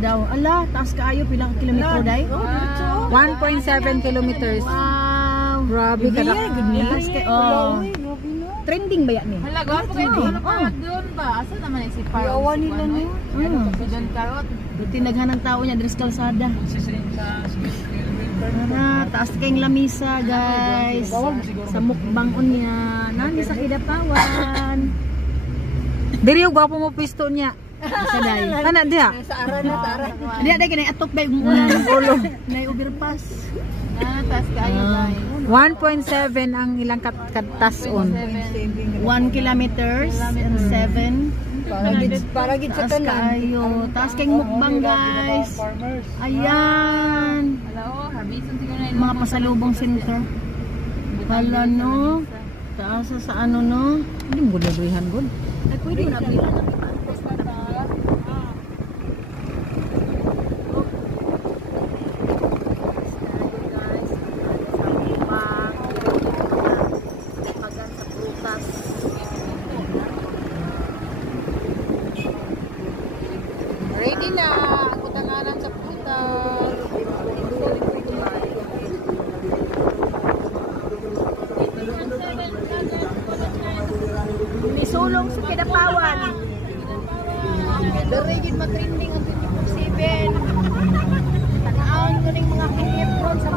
daw. Ala, taas kaayo pilang kilometro day? 1.7 kilometers. Wow. Grabe ka na. Taas kay oh. Trending ba yan ni? Hala, gwapo kayo. Ano ka doon ba? Asa naman si Park? Yawan nila ni. Si Don Carot. Tinaghan ng tao niya dres kalsada. Taas kayong lamisa, guys. Sa mukbang unya. Nani sa Kidapawan. Diri yung gwapo mo pisto niya. Sa day. Kana diha. Sa aran na tara. Diya day kanay atok bay umulan. Ulo. Nay overpass. Taas kayo guys. 1.7 ang ilang katason. 1 kilometers and 7. Para gid sa Taas tanan. kaayo. Taas kayong mukbang, guys. Ayan. Hala, oh, harbison siguro na Mga pasalubong center. Hala, no. Taas sa ano, no. Hindi mo librihan gud. Ay, pwede na bilang ng iba. Ready na ang kutanganan sa prutas. May sulong sa Kidapawan. Dari gid matrending ang 24/7. Tanawon ko ning mga kinipron sa